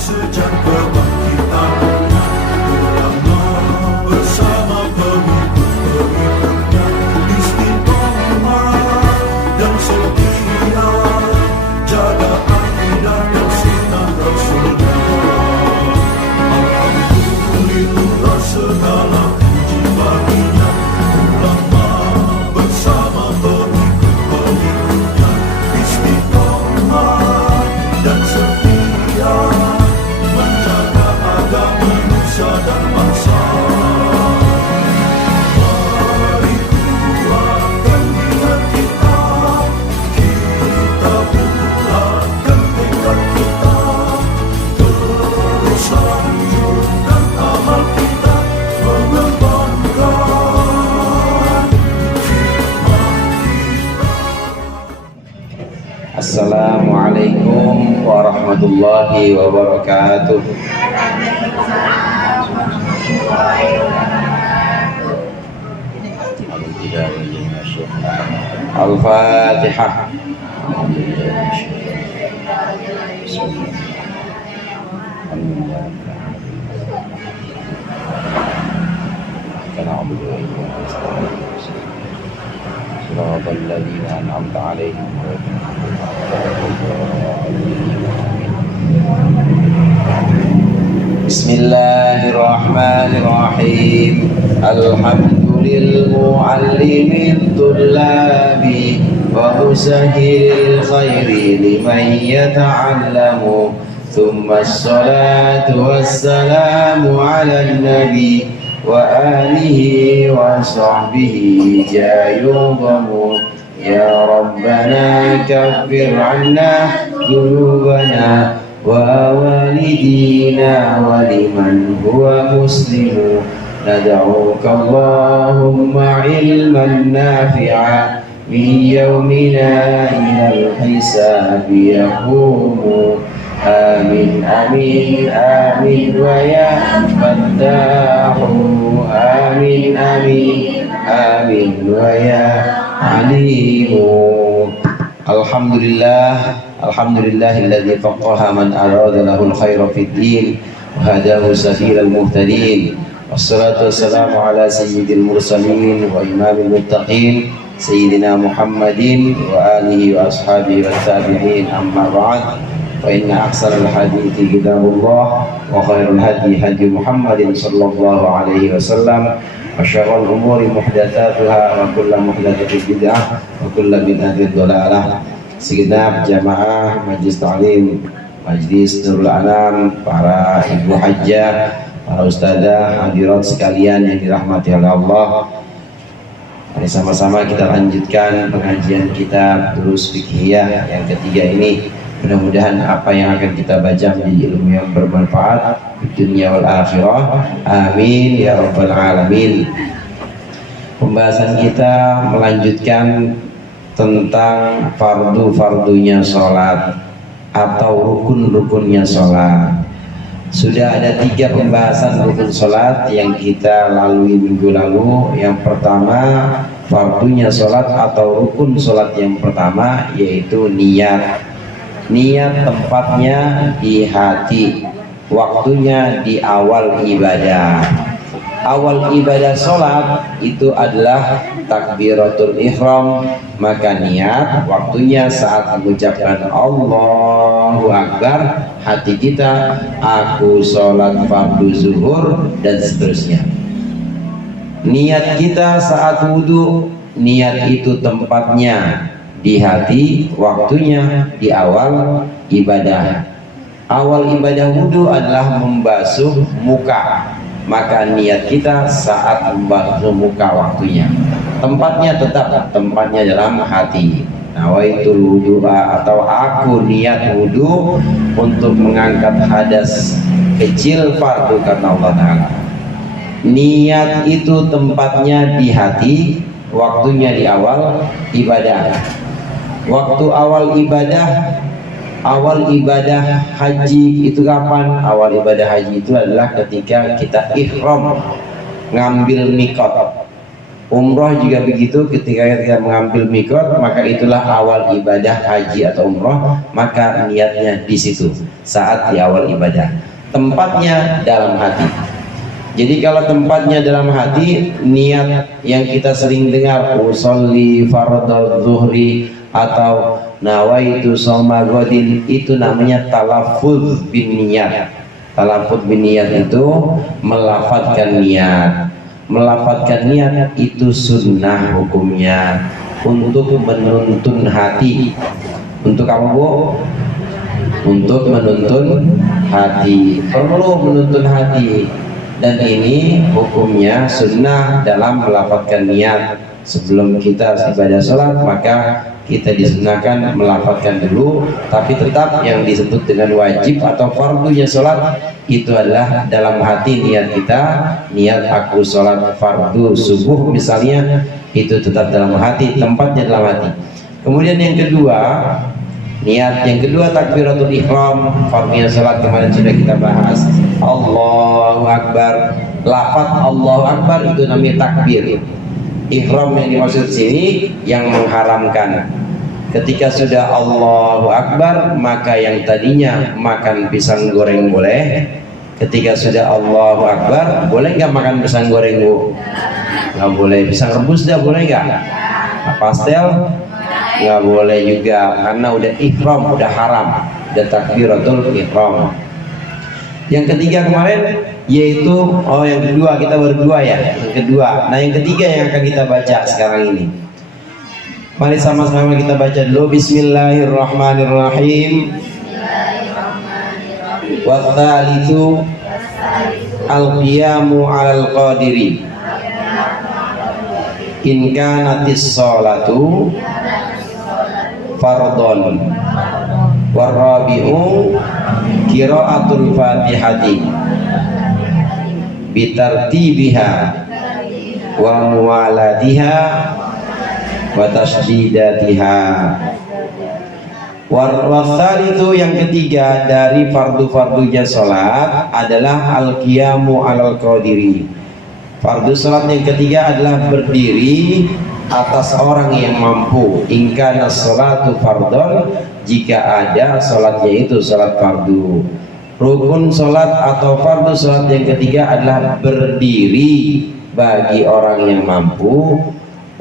sejak kebangkitan ulama bersama pengikut-pengikutnya istiqomah dan setia jaga akidah dan sunnah Rasulullah. Alhamdulillah segala puji baginya ulama bersama pengikut-pengikutnya istiqomah dan setia menjaga agama nusa dan bangsa. Mari kuatkan niat kita, kita bulatkan tekad kita, terus lanjutkan amal kita, mengembangkan hikmah kita. Assalamualaikum warahmatullahi wabarakatuh. Al-Fatihah. صراط الذين أنعمت عليهم بسم الله الرحمن الرحيم الحمد للمعلم الطلاب ومسهل الخير لمن يتعلم ثم الصلاة والسلام على النبي وآله وصحبه جايوبهم يا ربنا كفر عنا ذنوبنا ووالدينا ولمن هو مسلم ندعوك اللهم علما نافعا من يومنا إلى الحساب يقوم آمين آمين آمين ويا فتاح آمين آمين آمين ويا عليم. Alhamdulillah, alhamdulillahilladzi faqaha man arada lahul khaira fid din wa hadahu sabilal muhtadin. Wassalatu wassalamu ala sayyidil mursalin wa imamil muttaqin sayyidina Muhammadin wa alihi wa ashabihi wa tabi'in, amma ba'd. Fa inna ahsanal hadithi kitabullah wa khairul hadi hadi Muhammadin sallallahu alaihi wasallam wa syarrul umuri muhdatsatuha wa kullu muhdatsatin bid'ah wa kullu bid'atin dhalalah. Segenap jamaah Majlis Ta'lim Majlis Nurul Anam, para ibu hajjah, para ustadzah, hadirat sekalian yang dirahmati oleh Allah. Mari sama-sama kita lanjutkan pengajian kitab Durus Fiqhiyah yang ketiga ini. Mudah-mudahan apa yang akan kita baca menjadi ilmu yang bermanfaat di dunia wal akhirah. Amin ya rabbal alamin. Pembahasan kita melanjutkan tentang fardu-fardunya sholat atau rukun-rukunnya sholat. Sudah ada 3 pembahasan rukun sholat yang kita lalui minggu lalu. Yang pertama, fardunya sholat atau rukun sholat yang pertama yaitu niat. Niat tempatnya di hati, waktunya di awal ibadah. Awal ibadah sholat itu adalah takbiratul ihram, maka niat waktunya saat mengucapkan Allahu Akbar, hati kita aku sholat fardu zuhur dan seterusnya. Niat kita saat wudhu, niat itu tempatnya di hati, waktunya di awal ibadah. Awal ibadah wudhu adalah membasuh muka, maka niat kita saat membasuh muka waktunya. Tempatnya tetap tempatnya dalam hati. Nawaitul wudu'a atau aku niat wudu untuk mengangkat hadas kecil fardu karena Allah Ta'ala. Niat itu tempatnya di hati, waktunya di awal ibadah. Waktu awal ibadah haji itu kapan? Awal ibadah haji itu adalah ketika kita ihram, ngambil mikot. Umroh juga begitu, ketika kita mengambil mikot, maka itulah awal ibadah haji atau umroh, maka niatnya di situ saat di awal ibadah. Tempatnya dalam hati. Jadi kalau tempatnya dalam hati, niat yang kita sering dengar usolli fardhu zuhri atau nawaitu shauma ghadin, itu namanya talaffuz bin niyat. Talaffuz bin niyat itu melafadzkan niat. Melafadzkan niat itu sunnah hukumnya untuk menuntun hati. Untuk apa, Bu? Untuk menuntun hati. Perlu menuntun hati. Dan ini hukumnya sunnah dalam melafadzkan niat. Sebelum kita ibadah sholat, maka kita disunahkan melafadzkan dulu. Tapi tetap yang disebut dengan wajib atau fardunya sholat itu adalah dalam hati niat kita. Niat aku sholat fardu subuh misalnya, itu tetap dalam hati, tempatnya dalam hati. Kemudian yang kedua, niat yang kedua takbiratul ihram. Fardunya sholat kemarin sudah kita bahas. Allahu Akbar. Lafaz Allahu Akbar itu namanya takbir. Ihram yang dimaksud sini yang mengharamkan. Ketika sudah Allahu Akbar, maka yang tadinya makan pisang goreng boleh. Ketika sudah Allahu Akbar, boleh nggak makan pisang goreng, Bu? Nggak boleh. Pisang rebus dah boleh nggak? Pastel nggak boleh juga, karena udah ihram, udah haram, udah takbiratul ihram. Yang ketiga kemarin yaitu, yang kedua, kita berdua ya, yang kedua. Nah yang ketiga yang akan kita baca sekarang ini, mari sama-sama kita baca dulu. Bismillahirrahmanirrahim. Watsalitsu al-qiyamu 'alal qadiri in kanatis sholatu fardhon warabi'u qiraatul fatihati bitartibiha wa muwalatiha wa tasdidatiha. Wasal itu yang ketiga dari fardu-fardunya sholat adalah al-qiyamu 'alal qadiri. Fardu sholat yang ketiga adalah berdiri atas orang yang mampu. In kana sholatu fardhon, jika ada sholatnya itu sholat fardu. Rukun sholat atau fardu sholat yang ketiga adalah berdiri bagi orang yang mampu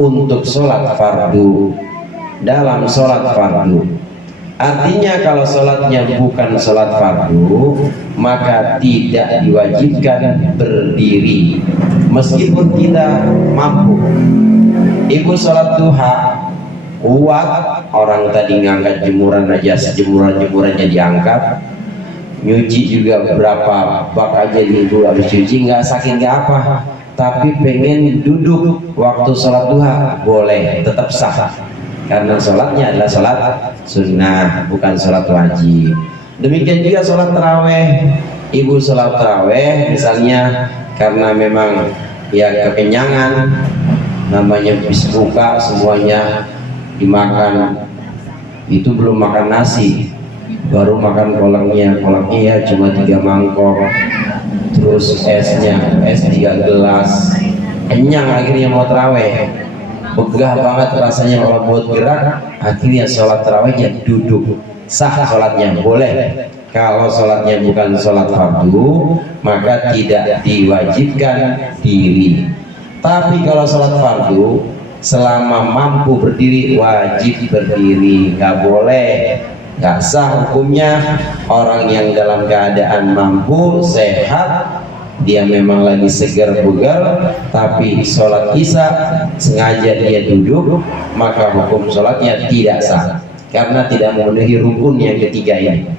untuk sholat fardu, dalam sholat fardu. Artinya kalau sholatnya bukan sholat fardu, maka tidak diwajibkan berdiri meskipun kita mampu. Ibu sholat duha kuat, orang tadi ngangkat jemuran aja, sejemuran-jemurannya diangkat, nyuci juga berapa bak aja ibu habis cuci, nggak sakit nggak apa, tapi pengen duduk waktu sholat duha, boleh, tetap sah, karena sholatnya adalah sholat sunnah, bukan sholat wajib. Demikian juga sholat taraweh. Ibu sholat taraweh misalnya karena memang ya kekenyangan, namanya bis buka semuanya dimakan, itu belum makan nasi, baru makan kolaknya ya cuma 3 mangkok, terus esnya es 3 gelas, kenyang, akhirnya mau taraweh, begah banget rasanya kalau buat gerak, akhirnya sholat tarawehnya duduk, sah sholatnya, boleh. Kalau sholatnya bukan sholat fardu, maka tidak diwajibkan diri. Tapi kalau sholat fardu, selama mampu berdiri, wajib berdiri, nggak boleh, nggak sah hukumnya. Orang yang dalam keadaan mampu, sehat, dia memang lagi segar bugar, tapi sholat isya sengaja dia duduk, maka hukum sholatnya tidak sah, karena tidak memenuhi rukun yang ketiga ini.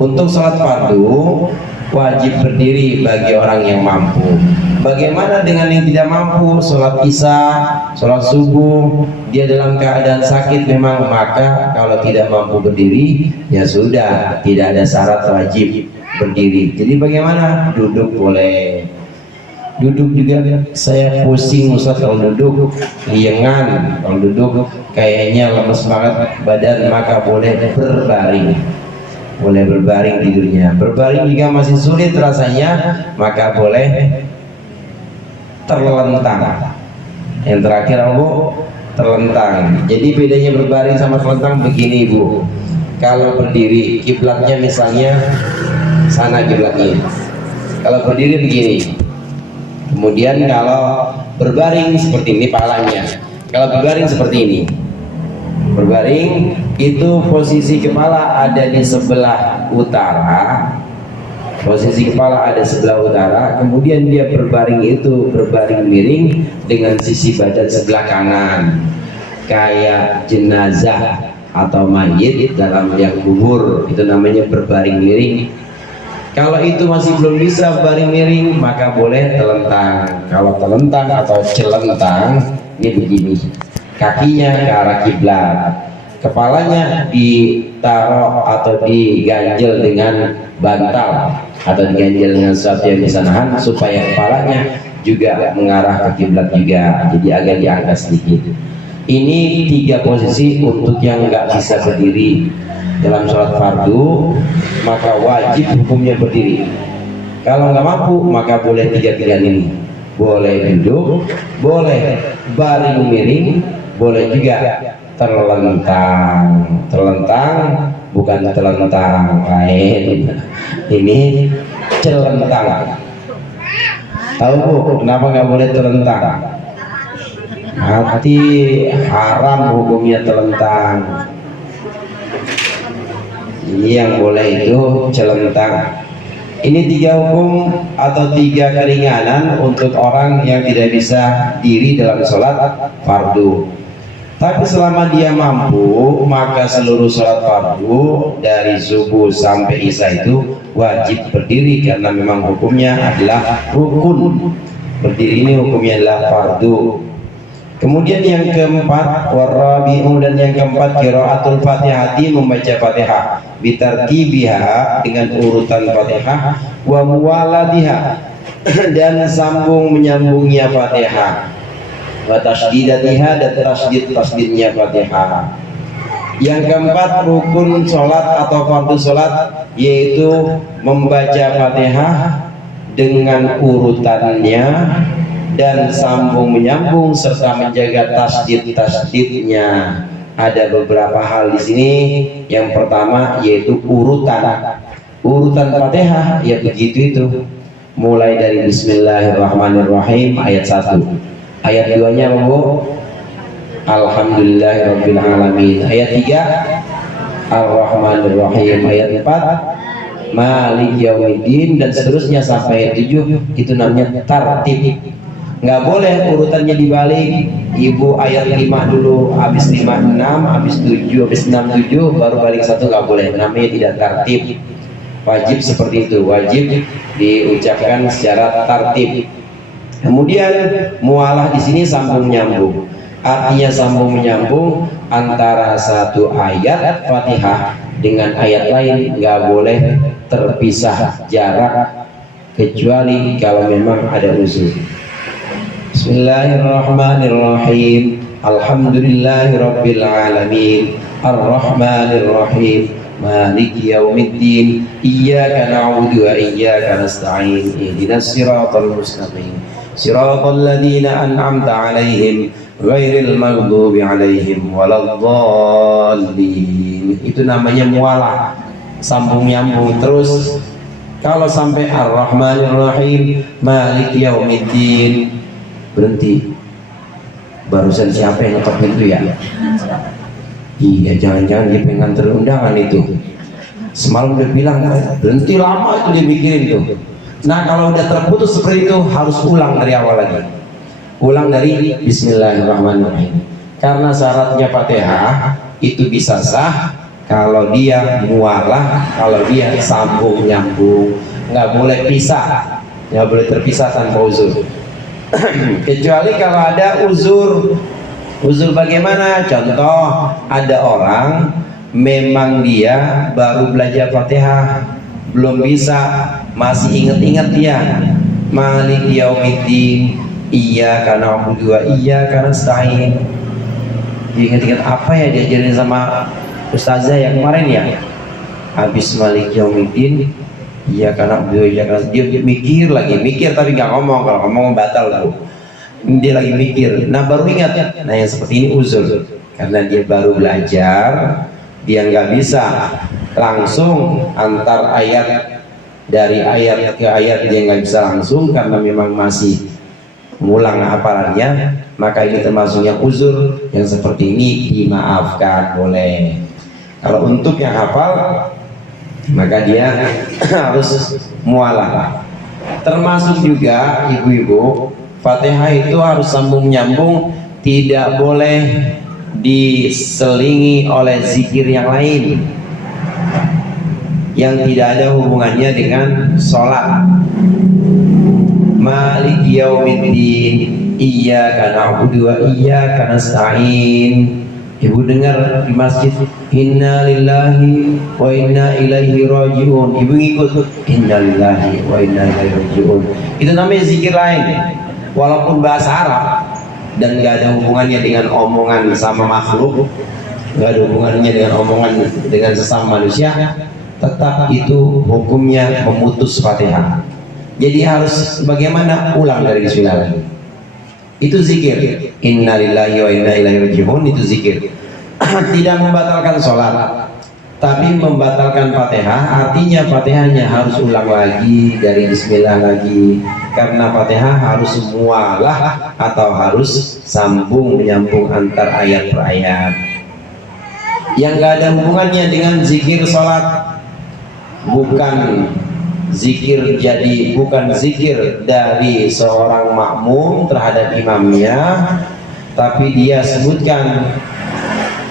Untuk sholat fardu, wajib berdiri bagi orang yang mampu. Bagaimana dengan yang tidak mampu? Sholat isya, sholat subuh, dia dalam keadaan sakit memang, maka kalau tidak mampu berdiri, ya sudah, tidak ada syarat wajib berdiri. Jadi bagaimana? Duduk boleh. Duduk juga saya pusing Ustaz kalau duduk, liengan kalau duduk, kayaknya lemes banget badan, maka boleh berbaring. Boleh berbaring tidurnya. Berbaring jika masih sulit rasanya, maka boleh terlentang. Yang terakhir apa? Terlentang. Jadi bedanya berbaring sama terlentang begini Bu. Kalau berdiri kiblatnya misalnya sana kiblatnya. Kalau berdiri begini. Kemudian kalau berbaring seperti ini palanya. Kalau berbaring seperti ini. Berbaring itu posisi kepala ada di sebelah utara. Posisi kepala ada sebelah utara, kemudian dia berbaring itu berbaring miring dengan sisi badan sebelah kanan, kayak jenazah atau mayit dalam yang kubur, itu namanya berbaring miring. Kalau itu masih belum bisa baring miring, maka boleh telentang. Kalau telentang atau celentang, ini begini, kakinya ke arah kiblat, kepalanya ditaruh atau diganjel dengan bantal atau diganjel dengan sesuatu yang bisa nahan supaya kepalanya juga mengarah ke kiblat juga, jadi agak diangkat sedikit. Ini 3 posisi untuk yang nggak bisa berdiri dalam sholat fardu, maka wajib hukumnya berdiri. Kalau nggak mampu maka boleh 3 pilihan ini, boleh duduk, boleh baring miring, boleh juga terlentang. Terlentang bukan telentang lain, ini celentang. Tahu Bu kenapa nggak boleh telentang? Hati haram hukumnya telentang. Yang boleh itu celentang. Ini 3 hukum atau 3 keringanan untuk orang yang tidak bisa diri dalam sholat fardu. Tapi selama dia mampu, maka seluruh sholat fardu dari subuh sampai isya itu wajib berdiri, karena memang hukumnya adalah rukun. Berdiri ini hukumnya adalah fardu. Kemudian yang keempat, warabi'u, dan yang keempat qiraatul fatihati, membaca fatihah bitartibiha, dengan urutan fatihah, wa muwaladiha, dan sambung menyambungnya fatihah, wa tasydidatiha, dan tasydidnya fatihah. Yang keempat, rukun sholat atau fardu sholat, yaitu membaca fatihah dengan urutannya dan sambung menyambung serta menjaga tasydidnya. Ada beberapa hal di sini. Yang pertama yaitu urutan fatihah, ya begitu itu, mulai dari Bismillahirrahmanirrahim ayat 1, ayat 2 nya Bu Alhamdulillahirabbil alamin, ayat 3 Ar-Rahmanirrahim, ayat 4 Malik Yaumiddin, dan seterusnya sampai ayat 7. Itu namanya tartib. Nggak boleh urutannya dibalik. Ibu ayat 5 dulu, habis 5 6, habis 7, habis 6 7, baru balik 1, nggak boleh. Namanya tidak tertib. Wajib seperti itu, wajib diucapkan secara tertib. Kemudian mualah di sini sambung menyambung. Artinya sambung menyambung antara satu ayat Fatihah dengan ayat lain, nggak boleh terpisah jarak kecuali kalau memang ada uzur. Bismillahirrahmanirrahim. Alhamdulillahirabbil alamin. Arrahmanirrahim. Maliki yaumiddin. Iyyaka na'budu wa iyyaka nasta'in. Ihdinas siratal mustaqim. Siratal ladzina an'amta 'alaihim ghairil maghdubi 'alaihim waladdallin. Itu namanya mualah, sambung nyambung terus. Kalau sampai Ar-Rahmanir-Rahim, Maliki yaumiddin, berhenti. Barusan siapa yang ngetok pintu ya? Iya, jangan-jangan dia pengen nganter undangan itu. Semalam udah bilang berhenti, lama itu dipikirin tuh. Nah kalau udah terputus seperti itu harus ulang dari awal lagi. Ulang dari Bismillahirrahmanirrahim. Karena syaratnya Fatihah itu bisa sah kalau dia mualah, kalau dia sambung nyambung, nggak boleh pisah, nggak boleh terpisah tanpa uzur. Kecuali kalau ada uzur. Uzur bagaimana? Contoh, ada orang memang dia baru belajar Fatihah, belum bisa, masih ingat-ingat dia Malik yaumiddin, iyyaka na'budu wa iyyaka nasta'in. Ingat-ingat apa ya diajarin sama ustazah yang kemarin ya? Habis Malik yaumiddin, iyyaka na'budu wa iyyaka nasta'in, dia mikir lagi, mikir tapi nggak ngomong. Kalau ngomong batal Bu. dia lagi mikir, nah baru ingat, nah yang seperti ini uzur, karena dia baru belajar, dia nggak bisa langsung antar ayat dari ayat ke ayat, dia nggak bisa langsung karena memang masih mengulang hafalannya, maka ini termasuk yang uzur. Yang seperti ini dimaafkan, boleh. Kalau untuk yang hafal, maka dia harus mualah. Termasuk juga ibu-ibu, Fatihah itu harus sambung nyambung, tidak boleh diselingi oleh zikir yang lain yang tidak ada hubungannya dengan sholat. Malik yaumiddin, iyyaka na'budu wa iyyaka nasta'in. Ibu dengar di masjid, inna lillahi wa inna ilaihi raji'un, ibu ikut inna lillahi wa inna ilaihi raji'un. Itu namanya zikir lain, walaupun bahasa Arab dan gak ada hubungannya dengan omongan sama makhluk, gak ada hubungannya dengan omongan dengan sesama manusia, tetap itu hukumnya memutus Fatihah. Jadi harus bagaimana? Ulang dari bismillah lagi. Itu zikir. Innalillahi wa inna ilaihi raji'un, itu zikir. Tidak membatalkan sholat, tapi membatalkan Fatihah. Artinya Fatihahnya harus ulang lagi dari bismillah lagi, karena Fatihah harus mualah atau harus sambung menyambung antar ayat per ayat. Yang gak ada hubungannya dengan zikir sholat, bukan zikir, jadi bukan zikir dari seorang makmum terhadap imamnya, tapi dia sebutkan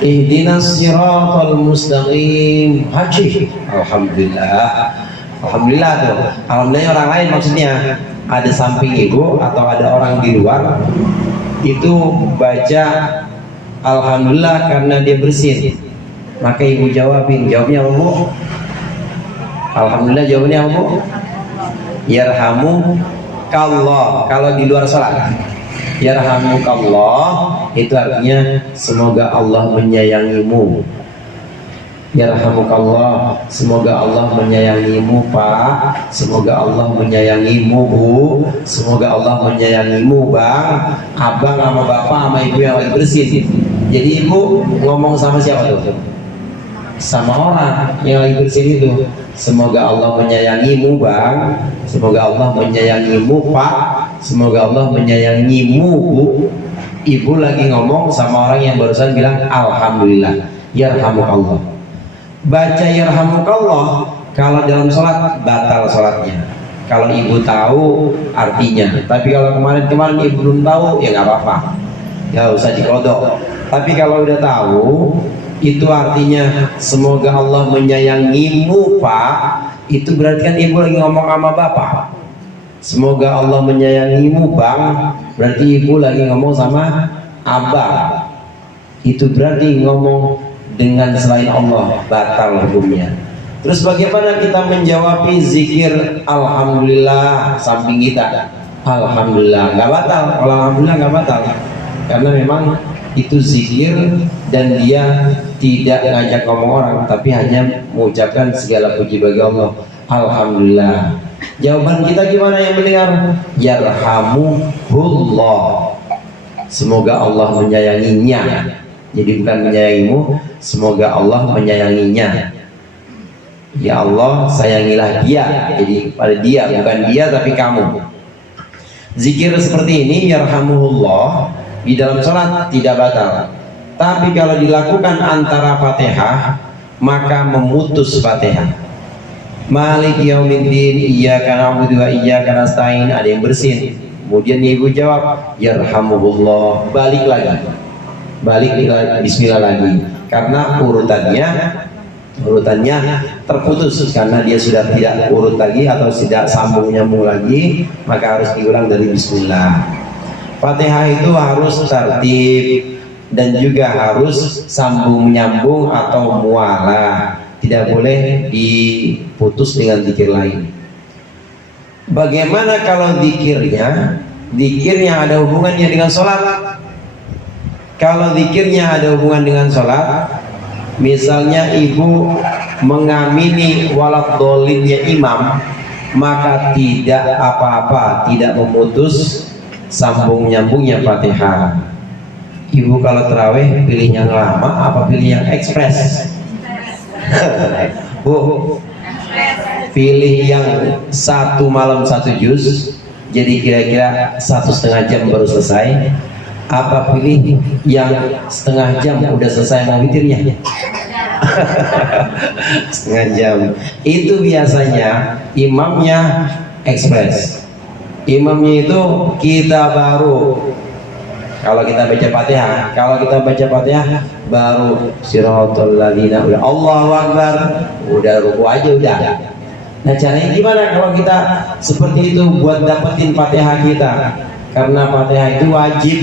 ihdinas siratal mustaqim, haji. Alhamdulillah, alhamdulillah tuh, alhamdulillah orang lain maksudnya ada samping ibu atau ada orang di luar itu baca alhamdulillah karena dia bersin, maka ibu jawabnya Bu, alhamdulillah, jawabannya apa? Yarhamukallah. Kalau di luar sholat, yarhamukallah itu artinya semoga Allah menyayangimu. Yarhamukallah, semoga Allah menyayangimu Pak, semoga Allah menyayangimu Bu, semoga Allah menyayangimu Bang, abang sama bapak sama ibu yang lagi bersin. Jadi ibu ngomong sama siapa tuh? Sama orang yang lagi bersin itu. Semoga Allah menyayangimu Bang, semoga Allah menyayangimu Pak, semoga Allah menyayangimu Bu. Ibu lagi ngomong sama orang yang barusan bilang alhamdulillah, yarhamukallah. Baca yarhamukallah kalau dalam sholat batal sholatnya, kalau ibu tahu artinya. Tapi kalau kemarin ibu belum tahu, ya nggak apa-apa, ya usah dikodok. Tapi kalau udah tahu, itu artinya semoga Allah menyayangimu Pak, itu berarti kan ibu lagi ngomong sama bapak. Semoga Allah menyayangimu Bang, berarti ibu lagi ngomong sama abang. Itu berarti ngomong dengan selain Allah, batal hukumnya. Terus bagaimana kita menjawab zikir alhamdulillah samping kita? Alhamdulillah nggak batal, kalau alhamdulillah nggak batal, karena memang itu zikir dan dia tidak ngajak ngomong orang, tapi hanya mengucapkan segala puji bagi Allah. Alhamdulillah. Jawaban kita gimana yang mendengar? Yarhamuhullah, semoga Allah menyayanginya. Jadi bukan menyayangimu, semoga Allah menyayanginya. Ya Allah sayangilah dia. Jadi pada dia, bukan dia tapi kamu. Zikir seperti ini yarhamuhullah di dalam sholat tidak batal. Tapi kalau dilakukan antara Fatihah, maka memutus Fatihah. Malik yaumiddin, iyyaka na'budu wa iyyaka nasta'in, ada yang bersin. Kemudian ibu jawab yarhamuhullah, balik bismillah lagi, karena urutannya terputus, karena dia sudah tidak urut lagi atau tidak sambung nyambung lagi, maka harus diulang dari bismillah. Fatihah itu harus tertib dan juga harus sambung nyambung atau mualah, tidak boleh diputus dengan zikir lain. Bagaimana kalau zikirnya ada hubungannya dengan sholat? Kalau zikirnya ada hubungan dengan sholat, misalnya ibu mengamini waladdolinnya imam, maka tidak apa-apa, tidak memutus sambung nyambungnya Fatihah. Ibu kalau terawih pilih yang lama apa pilih yang ekspres? Bu, pilih yang 1 malam 1 juz, jadi kira-kira 1,5 jam baru selesai, apa pilih yang setengah jam udah selesai mau witirnya? Setengah jam. Itu biasanya imamnya ekspres. Imamnya itu kita baru, kalau kita baca Fatihah, baru siratal ladzina, udah Allahu Akbar, udah ruku aja udah. Nah caranya gimana kalau kita seperti itu buat dapetin Fatihah kita? Karena Fatihah itu wajib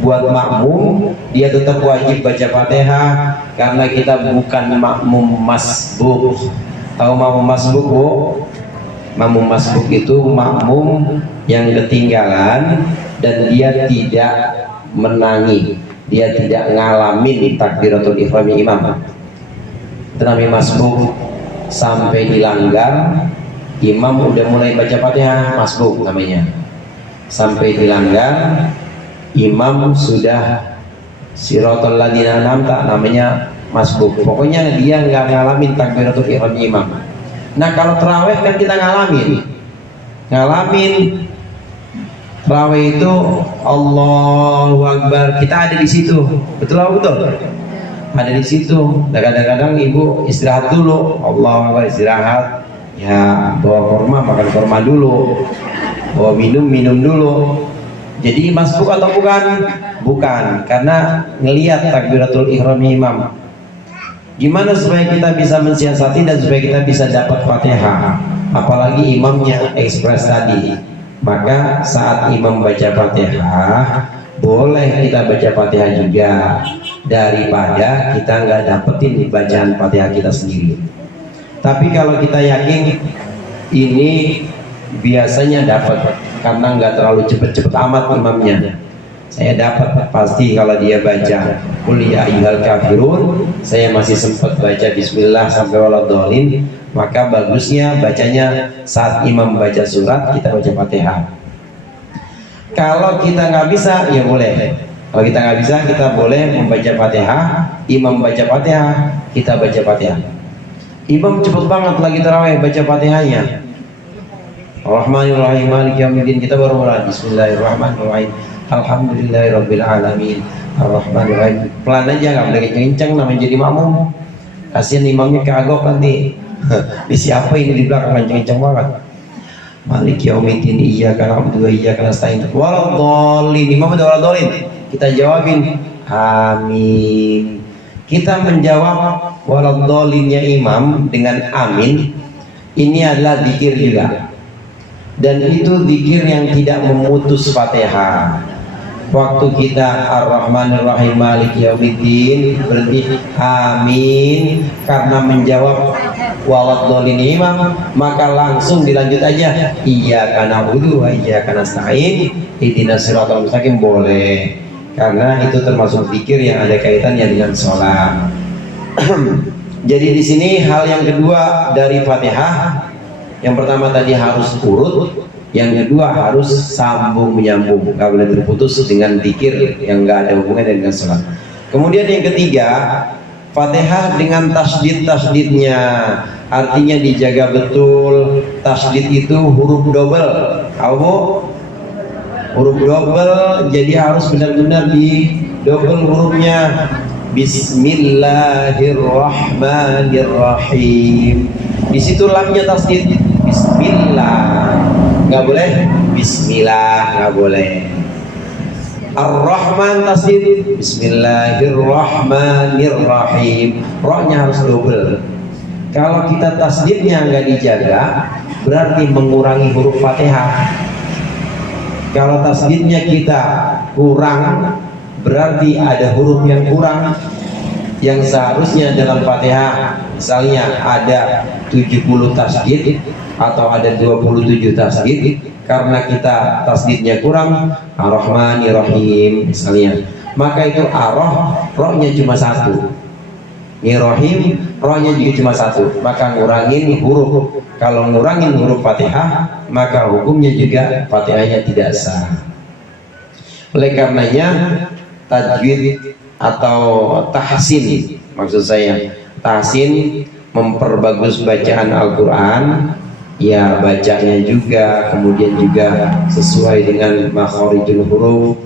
buat makmum, dia tetap wajib baca Fatihah karena kita bukan makmum masbuk. Tahu makmum masbuk, Bu? Makmum masbuk itu makmum yang ketinggalan dan dia tidak menangi, dia tidak ngalamin takbiratul ihram imam. Itu namanya masbuk. Sampai dilanggar, imam udah mulai baca Fatihah, masbuk namanya. Sampai dilanggar, imam sudah siratal ladzina an'amta, namanya masbuk. Pokoknya dia nggak ngalamin takbiratul ihram imam. Nah kalau terawih kan kita ngalamin terawih itu Allahu Akbar, kita ada di situ, betul apa betul? Ada di situ. Nah, kadang-kadang ibu istirahat dulu, Allahu Akbar, istirahat, ya bawa kurma, makan kurma dulu, bawa minum dulu. Jadi masbuk atau bukan? Bukan, karena ngelihat takbiratul ihram imam. Gimana supaya kita bisa mensiasati dan supaya kita bisa dapat Fatihah? Apalagi imamnya ekspres tadi. Maka saat imam baca Fatihah, boleh kita baca Fatihah juga, daripada kita nggak dapetin di bacaan Fatihah kita sendiri. Tapi kalau kita yakin ini biasanya dapat, karena nggak terlalu cepet-cepet amat imamnya. Saya dapat pasti kalau dia baca Qul ya ayyuhal kafirun, saya masih sempat baca Bismillah sampai waladhdallin, maka bagusnya bacanya saat imam baca surat kita baca Fatihah. Kalau kita nggak bisa ya boleh. Kalau kita nggak bisa kita boleh membaca Fatihah, imam baca Fatihah, kita baca Fatihah. Imam cepet banget lagi tarawih baca Fatihahnya. Ar-Rahmanir-Rahim Maliki Yaumiddin, kita baru mulai Bismillahirrahmanirrahim. Alhamdulillahirabbil alamin. Ar-Rahmanir-Rahim. Pelan aja, nggak boleh kenceng, namanya jadi makmum. Kasihan imamnya kagok nanti. Di siapa ini di belakang kenceng banget. Maliki Yaumiddin, iyyaka na'budu wa iyyaka nasta'in. Waladhdallin. Imam ada waladhdallin. Kita jawabin amin. Kita menjawab waladhdallinnya imam dengan amin. Ini adalah zikir juga. Dan itu zikir yang tidak memutus Fatihah. Waktu kita Ar-Rahmanir-Rahim Maliki Yaumiddin berarti amin, karena menjawab waladhdallin imam, maka langsung dilanjut aja iyyaka na'budu wa iyyaka nasta'in ihdinas siratal mustaqim, boleh, karena itu termasuk zikir yang ada kaitannya dengan sholat. Jadi di sini hal yang kedua dari Fatihah, yang pertama tadi harus urut, yang kedua harus sambung menyambung, nggak boleh terputus dengan zikir yang nggak ada hubungannya dengan sholat. Kemudian yang ketiga, Fatihah dengan tasdid-tasdidnya, artinya dijaga betul. Tasdid itu huruf double, huruf double, jadi harus benar-benar di double hurufnya. Bismillahirrahmanirrahim. Di situ lamnya tasdid, Bismillah, nggak boleh Bismillah, nggak boleh. Ar-Rahman tasdid, Bismillahirrahmanirrahim, rohnya harus double. Kalau kita tasdidnya nggak dijaga, berarti mengurangi huruf Fatihah. Kalau tasdidnya kita kurang, berarti ada huruf yang kurang yang seharusnya dalam Fatihah. Misalnya ada 70 tasdid atau ada 27 tasdid, karena kita tasdidnya kurang, Ar-Rahmanir-Rahim misalnya, maka itu rohnya cuma satu, Rahim rohnya juga cuma satu, maka ngurangin huruf. Kalau ngurangin huruf Fatihah, maka hukumnya juga Fatihahnya tidak sah. Oleh karenanya tajwid atau tahsin, maksud saya tahsin, memperbagus bacaan Al-Quran, ya bacanya juga, kemudian juga sesuai dengan makharijul huruf.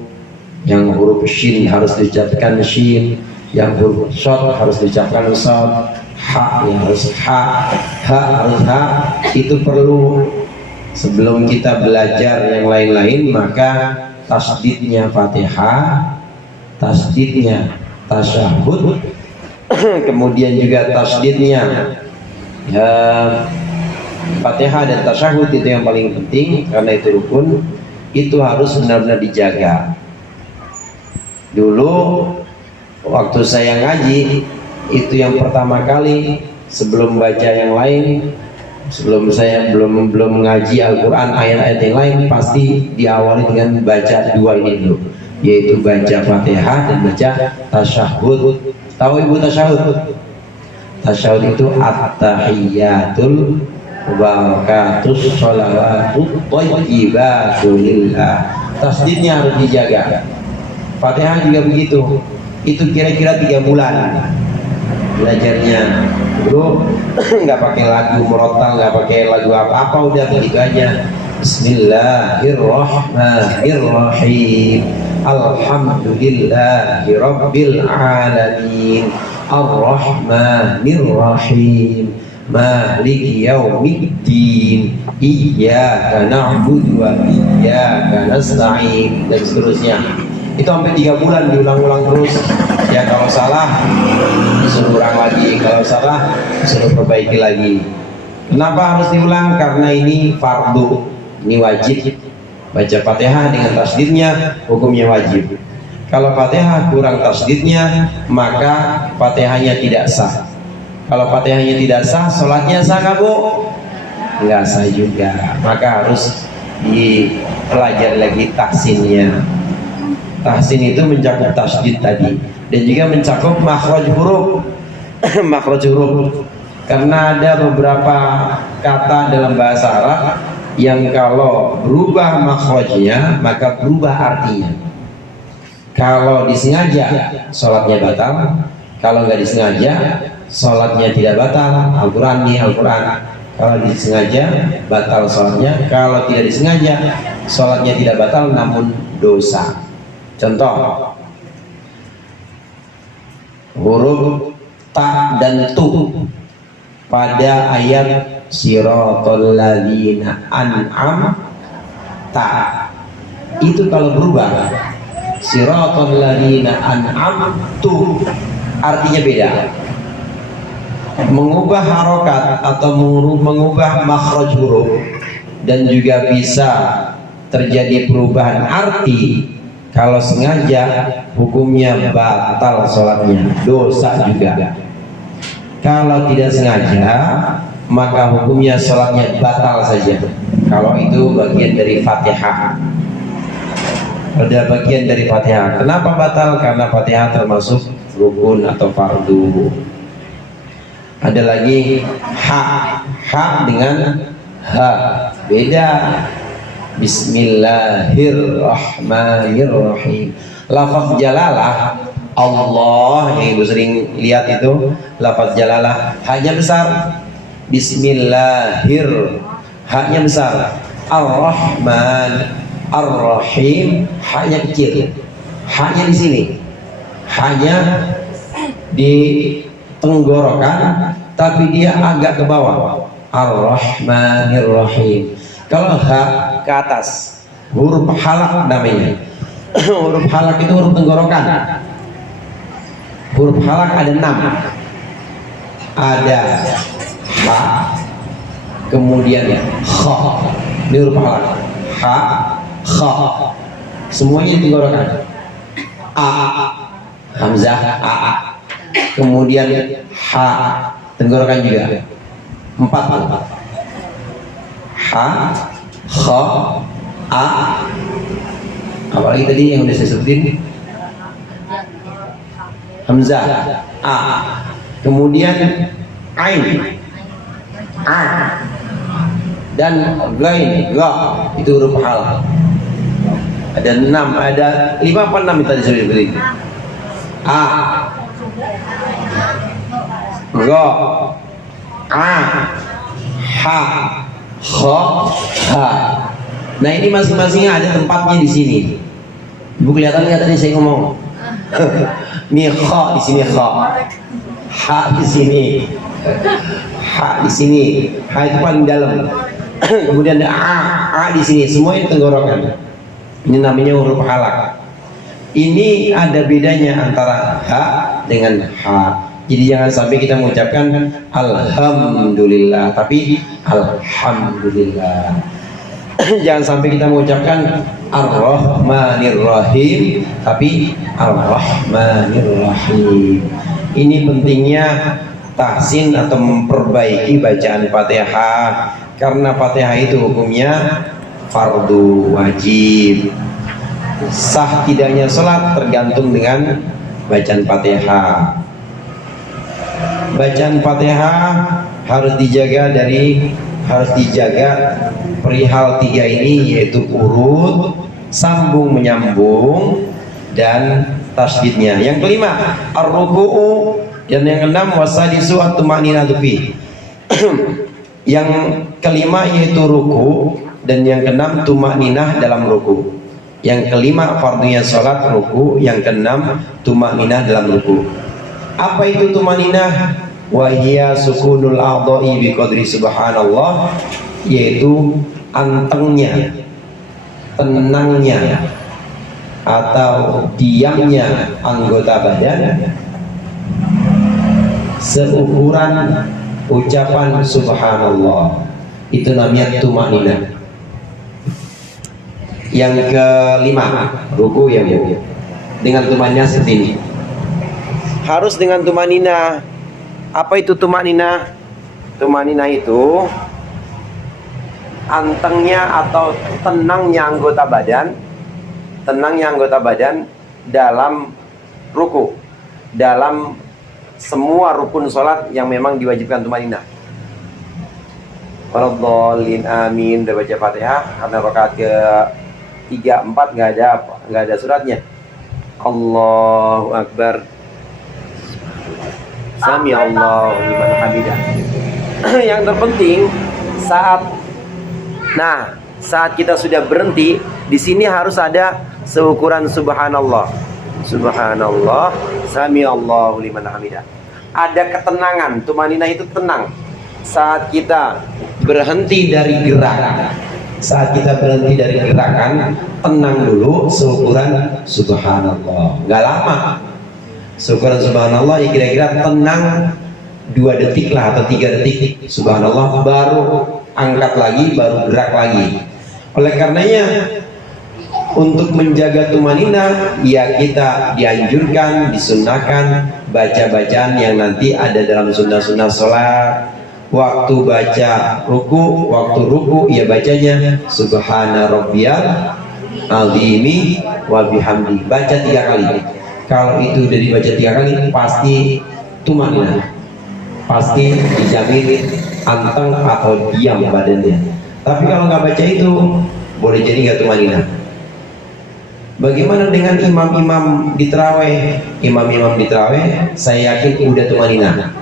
Yang huruf shin harus diucapkan shin, yang huruf shad harus diucapkan shad, ha ya harus ha, ha harus ha. Itu perlu sebelum kita belajar yang lain-lain, maka tasdidnya Fatihah, tasdidnya tasyahud, kemudian juga tasdidnya ya Fatihah dan tasyahud itu yang paling penting karena itu rukun. Itu harus benar-benar dijaga. Dulu waktu saya ngaji itu yang pertama kali sebelum baca yang lain, sebelum saya belum mengaji Al-Quran ayat-ayat yang lain, pasti diawali dengan baca dua ini dulu, yaitu baca Fatihah dan baca tasyahud. Tahu ibu tasyahud? Tasyahud itu at-tahiyyatul barakatus sholawatut thayyibatu lillah. Tasdidnya harus dijaga. Fatihah juga begitu. Itu kira-kira 3 bulan belajarnya. Dulu nggak pakai lagu murotal, nggak pakai lagu apa-apa, udah begitu aja. Bismillahirrahmanirrahim. Alhamdulillahi rabbil alamin. Ar-Rahmanir-Rahim. Maliki yaumiddin. Iyyaka na'budu wa iyyaka nasta'in, dan seterusnya. Itu sampai 3 bulan diulang-ulang terus. Ya kalau salah suruh ulang lagi, kalau salah suruh perbaiki lagi. Kenapa harus diulang? Karena ini fardu, ini wajib. Baca Fatihah dengan tasdidnya hukumnya wajib. Kalau Fatihah kurang tasdidnya, maka Fatihahnya tidak sah. Kalau Fatihahnya tidak sah, sholatnya sah nggak bu? Nggak sah juga. Maka harus dipelajari lagi tahsinnya. Tahsin itu mencakup tasdid tadi, dan juga mencakup makhraj huruf. Makhraj huruf, karena ada beberapa kata dalam bahasa Arab yang kalau berubah makhrajnya maka berubah artinya. Kalau disengaja sholatnya batal, kalau nggak disengaja sholatnya tidak batal. Al-Quran nih, Al-Quran kalau disengaja batal sholatnya, kalau tidak disengaja sholatnya tidak batal namun dosa. Contoh huruf ta dan tu pada ayat siratal ladzina an'amta, itu kalau berubah siratal ladzina an'amtu artinya beda. Mengubah harokat atau mengubah makhraj huruf, dan juga bisa terjadi perubahan arti. Kalau sengaja hukumnya batal sholatnya, dosa juga. Kalau tidak sengaja maka hukumnya sholatnya batal saja. Kalau itu bagian dari Fatihah, ada bagian dari Fatihah. Kenapa batal? Karena Fatihah termasuk rukun atau fardu. Ada lagi ha dengan ha, beda. Bismillahirrahmanirrahim. Lafaz jalalah Allah yang ibu sering lihat itu, lafaz jalalah hanya besar. Bismillahir, haknya besar. Ar-Rahman, Ar-Rahim, haknya kecil. Haknya di sini, haknya di tenggorokan, tapi dia agak ke bawah. Ar-Rahmanir-Rahim. Kalau ha ke atas, huruf halak namanya. Huruf halak itu huruf tenggorokan. Huruf halak ada 6. Ada ha, kemudian kha. Ini huruf halak. Ha, kha. Semuanya di tenggorokan. A, hamzah, a. Kemudian ha, tenggorokan juga. 4. Ha, kha, a. Apalagi tadi yang udah saya sebutin? Hamzah, a. Kemudian ain, a. Dan ghain, ga. Itu huruf halak. Ada 6, ada 5 apa 6 yang tadi saya beri? A, Ro, A, Ha, Kho, Ha. Nah ini masing-masing ada tempatnya di sini. Ibu kelihatan nggak tadi saya ngomong? Ini Kho di sini Kho, Ha di sini, Ha di sini, Ha itu paling dalam. Kemudian ada A di sini, semua itu tenggorokan. Ini namanya huruf halak. Ini ada bedanya antara ha dengan ha. Jadi jangan sampai kita mengucapkan alhamdulillah, tapi alhamdulillah. Jangan sampai kita mengucapkan ar-rahmanir-rahim, tapi ar-rahmanir-rahim. Ini pentingnya tahsin atau memperbaiki bacaan Fatihah, karena Fatihah itu hukumnya fardu wajib. Sah tidaknya sholat tergantung dengan bacaan Fatihah. Bacaan Fatihah harus dijaga perihal 3 ini, yaitu urut, sambung menyambung, dan tasydidnya. Yang kelima ar-ruku'u, dan yang keenam wasadisu at-tumaninatu fi. Yang kelima yaitu ruku, dan yang keenam tumaninah dalam ruku. Yang kelima fardunya sholat ruku, yang keenam tumaninah dalam ruku. Apa itu tumaninah? Wahia sukunul a'dha'i bi qadri subhanallah, yaitu antengnya, tenangnya atau diamnya anggota badan seukuran ucapan subhanallah. Itu namanya tumaninah. Yang kelima ruku ya Bu, dengan tumaninah seperti ini. Harus dengan tumaninah. Apa itu tumaninah? Tumaninah itu antengnya atau tenangnya anggota badan dalam ruku, dalam semua rukun sholat yang memang diwajibkan tumaninah. Waladhdallin, amin. Udah baca Fatihah, karena rakaat ke 3, 4 nggak ada suratnya. Allahu Akbar, Sami Allahu liman hamidah. Yang terpenting saat kita sudah berhenti di sini harus ada seukuran subhanallah, subhanallah, Sami Allahu liman hamidah. Ada ketenangan, tumaninah itu tenang. Saat kita berhenti dari gerakan, tenang dulu seukuran subhanallah. Nggak lama. Seukuran subhanallah ya kira-kira tenang 2 detik lah atau 3 detik subhanallah, baru angkat lagi, baru gerak lagi. Oleh karenanya untuk menjaga tumaninah ya kita dianjurkan, disunnahkan baca bacaan yang nanti ada dalam sunnah-sunnah sholat. Waktu baca ruku, ya bacanya subhana rabbiyal azimi wa bihamdi, baca 3 kali. Kalau itu udah dibaca 3 kali pasti tumaninah, pasti dijamin anteng atau diam badannya. Tapi kalau nggak baca itu boleh jadi nggak tumaninah. Bagaimana dengan imam-imam di tarawih? Imam-imam di tarawih saya yakin udah tumaninah,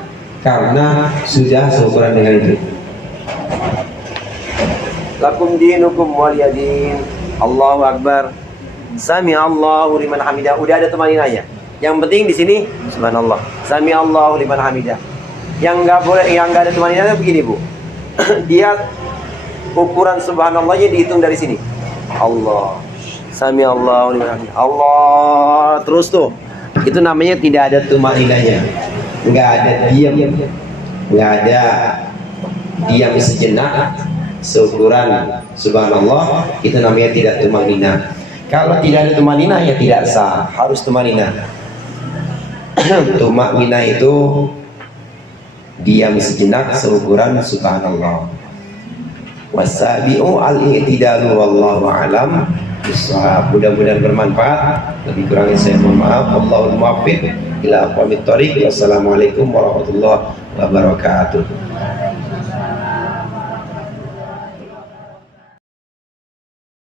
karena sudah seukuran dengan itu. Lakum dinukum waliyadin. Allahu Akbar, Sami Allahu liman hamidah. Udah ada tumaninahnya. Yang penting di sini subhanallah, Sami Allahu liman hamidah. Yang nggak boleh, yang nggak ada tumaninahnya begini Bu. Dia ukuran subhanallahnya dihitung dari sini. Allah, Sami Allahu liman hamidah. Allah terus tuh. Itu namanya tidak ada tumaninahnya. Nggak ada diam, nggak ada diam sejenak seukuran subhanallah. Itu namanya tidak tumaninah. Kalau tidak ada tumaninah ya tidak sah, harus tumaninah. Tumaninah itu diam sejenak seukuran subhanallah. Wasabi'u al-i'tidalu wallahu a'lam bishawab. Mudah-mudahan bermanfaat. Lebih kurangnya saya mohon maaf. Allahul muwaffiq ila aqwamit thoriq. Wassalamualaikum warahmatullahi wabarakatuh.